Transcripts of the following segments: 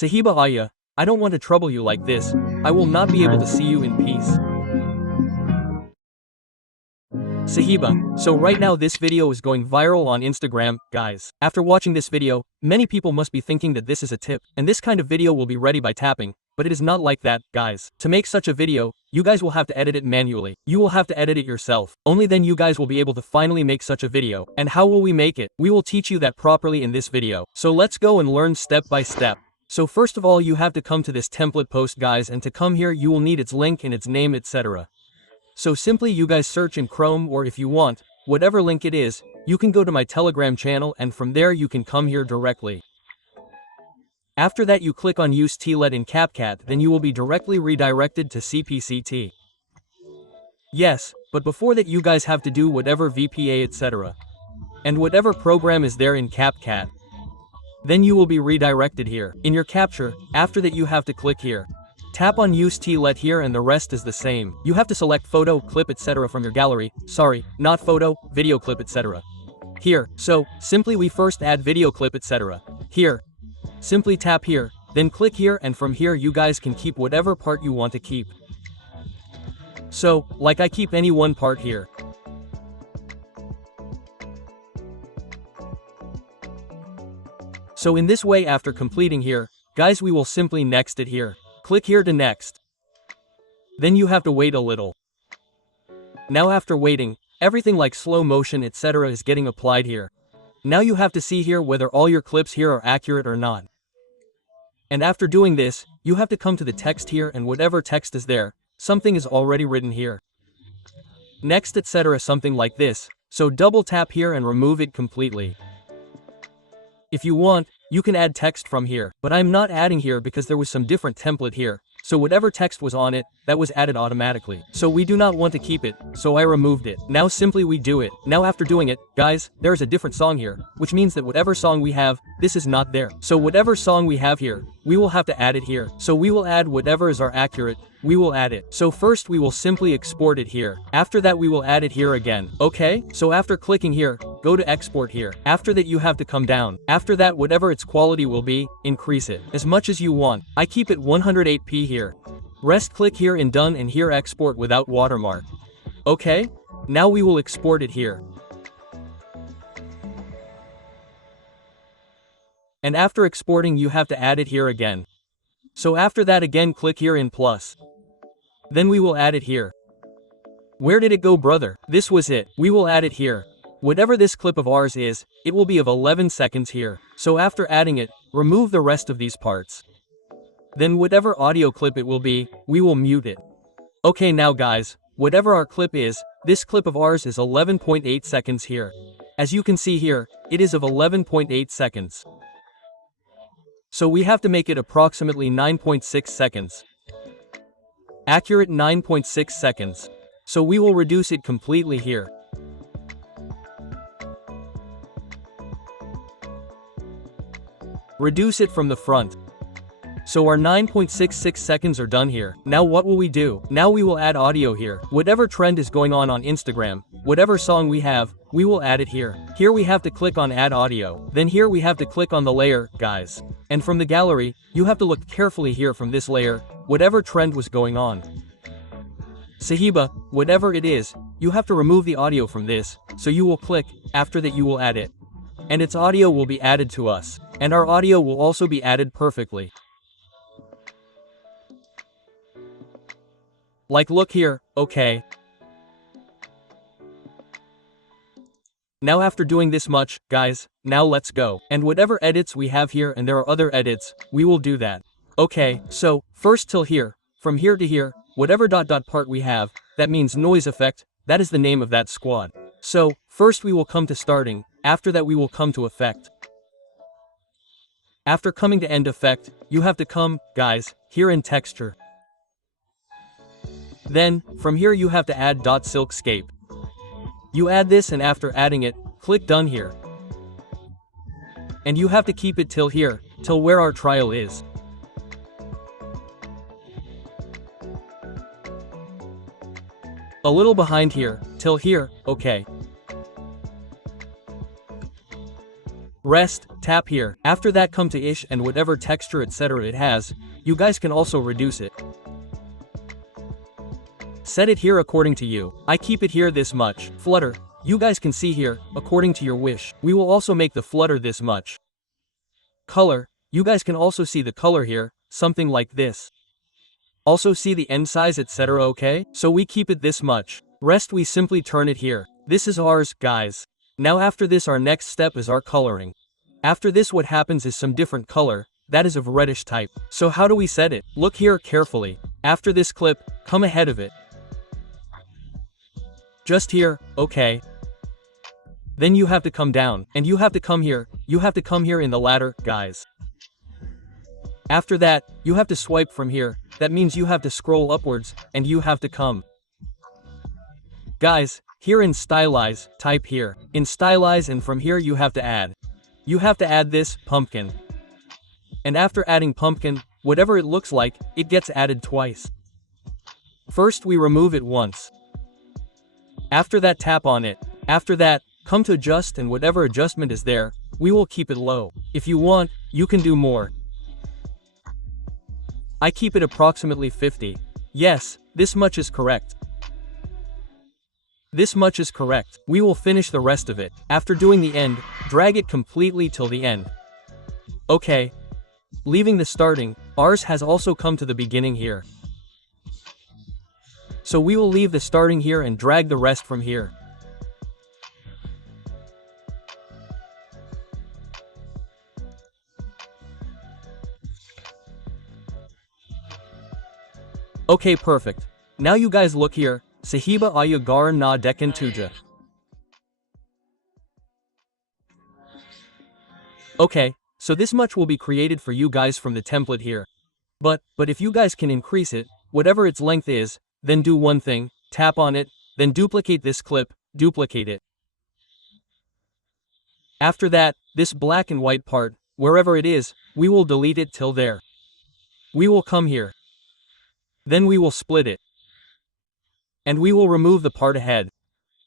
Sahiba Aaye, I don't want to trouble you like this. I will not be able to see you in peace. Sahiba, so right now this video is going viral on Instagram, guys. After watching this video, many people must be thinking that this is a tip, and this kind of video will be ready by tapping, but it is not like that, guys. To make such a video, you guys will have to edit it manually. You will have to edit it yourself. Only then you guys will be able to finally make such a video. And how will we make it? We will teach you that properly in this video. So let's go and learn step by step. So first of all, you have to come to this template post, guys, and to come here you will need its link and its name, etc. So simply you guys search in Chrome, or if you want, whatever link it is, you can go to my Telegram channel and from there you can come here directly. After that you click on Use Grading In Capcut, then you will be directly redirected to CPCT. Yes, but before that you guys have to do whatever VPA etc. And whatever program is there in CapCut. Then you will be redirected here. In your capture, after that you have to click here. Tap on Use Grading here and the rest is the same. You have to select photo, clip etc. from your gallery. Sorry, not photo, video clip etc. Here, so, simply we first add video clip etc. Here. Simply tap here, then click here and from here you guys can keep whatever part you want to keep. So, like I keep any one part here. So in this way after completing here, guys we will simply next it here. Click here to next. Then you have to wait a little. Now after waiting, everything like slow motion etc. is getting applied here. Now you have to see here whether all your clips here are accurate or not. And after doing this, you have to come to the text here and whatever text is there, something is already written here. Next etc. something like this, so double tap here and remove it completely. If you want, you can add text from here, but I'm not adding here because there was some different template here, so whatever text was on it, that was added automatically. So we do not want to keep it, so I removed it. Now simply we do it. Now after doing it, guys, there is a different song here, which means that whatever song we have, this is not there. So whatever song we have here, we will have to add it here. So we will add whatever is our accurate, we will add it. So first we will simply export it here. After that we will add it here again. Okay? So after clicking here, go to export here. After that you have to come down. After that whatever its quality will be, increase it as much as you want. I keep it 108p here. Rest click here in done and here export without watermark. Okay? Now we will export it here. And after exporting you have to add it here again. So after that again click here in plus. Then we will add it here. Where did it go, brother? This was it. We will add it here. Whatever this clip of ours is, it will be of 11 seconds here. So after adding it, remove the rest of these parts. Then whatever audio clip it will be, we will mute it. Okay now guys, whatever our clip is, this clip of ours is 11.8 seconds here. As you can see here, it is of 11.8 seconds. So we have to make it approximately 9.6 seconds. Accurate 9.6 seconds. So we will reduce it completely here. Reduce it from the front. So our 9.66 seconds are done here. Now what will we do? Now we will add audio here. Whatever trend is going on Instagram, whatever song we have, we will add it here. Here we have to click on add audio. Then here we have to click on the layer, guys. And from the gallery, you have to look carefully here from this layer, whatever trend was going on. Sahiba, whatever it is, you have to remove the audio from this, so you will click, after that you will add it. And its audio will be added to us. And our audio will also be added perfectly. Like look here, okay. Now after doing this much, guys, now let's go. And whatever edits we have here and there are other edits, we will do that. Okay, so, first till here, from here to here, whatever part we have, that means noise effect, that is the name of that squad. So, first we will come to starting, after that we will come to effect. After coming to end effect, you have to come, guys, here in texture. Then, from here you have to add .silkscape. You add this and after adding it, click done here. And you have to keep it till here, till where our trial is. A little behind here, till here, okay. Rest, tap here. After that come to ish and whatever texture etc. it has, you guys can also reduce it. Set it here according to you. I keep it here this much. Flutter, you guys can see here, according to your wish. We will also make the flutter this much. Color, you guys can also see the color here, something like this. Also see the end size etc. okay? So we keep it this much. Rest we simply turn it here. This is ours, guys. Now after this our next step is our coloring. After this what happens is some different color, that is of reddish type. So how do we set it? Look here carefully. After this clip, come ahead of it. Just here, okay. Then you have to come down, and you have to come here, in the ladder, guys. After that, you have to swipe from here, that means you have to scroll upwards, and you have to come. Guys, here in stylize, type here. In stylize and from here you have to add. You have to add this, pumpkin. And after adding pumpkin, whatever it looks like, it gets added twice. First we remove it once. After that tap on it. After that, come to adjust and whatever adjustment is there, we will keep it low. If you want, you can do more. I keep it approximately 50. Yes, this much is correct. This much is correct. We will finish the rest of it. After doing the end, drag it completely till the end. Okay. Leaving the starting, ours has also come to the beginning here. So we will leave the starting here and drag the rest from here. Okay, perfect. Now you guys look here. Sahiba Aaye Ghar na dekan tuja. Okay, so this much will be created for you guys from the template here. But if you guys can increase it, whatever its length is, then do one thing, tap on it, then duplicate this clip, duplicate it. After that, this black and white part, wherever it is, we will delete it till there. We will come here. Then we will split it. And we will remove the part ahead.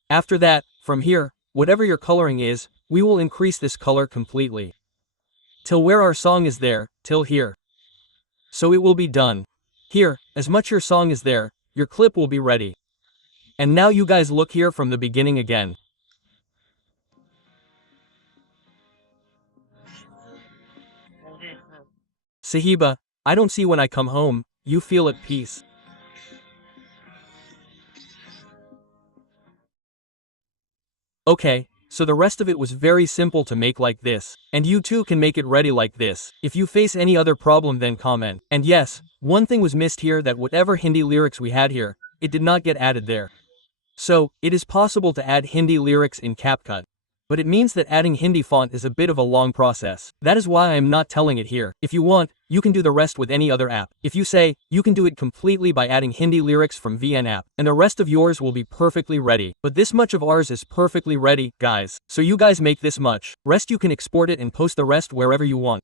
After that, from here, whatever your coloring is, we will increase this color completely. Till where our song is there, till here. So it will be done. Here, as much your song is there, your clip will be ready. And now you guys look here from the beginning again. Sahiba, I don't see when I come home, you feel at peace. Okay, so the rest of it was very simple to make like this. And you too can make it ready like this. If you face any other problem then comment. And yes, one thing was missed here, that whatever Hindi lyrics we had here, it did not get added there. So, it is possible to add Hindi lyrics in CapCut. But it means that adding Hindi font is a bit of a long process. That is why I am not telling it here. If you want, you can do the rest with any other app. If you say, you can do it completely by adding Hindi lyrics from VN app, and the rest of yours will be perfectly ready. But this much of ours is perfectly ready, guys. So you guys make this much. Rest you can export it and post the rest wherever you want.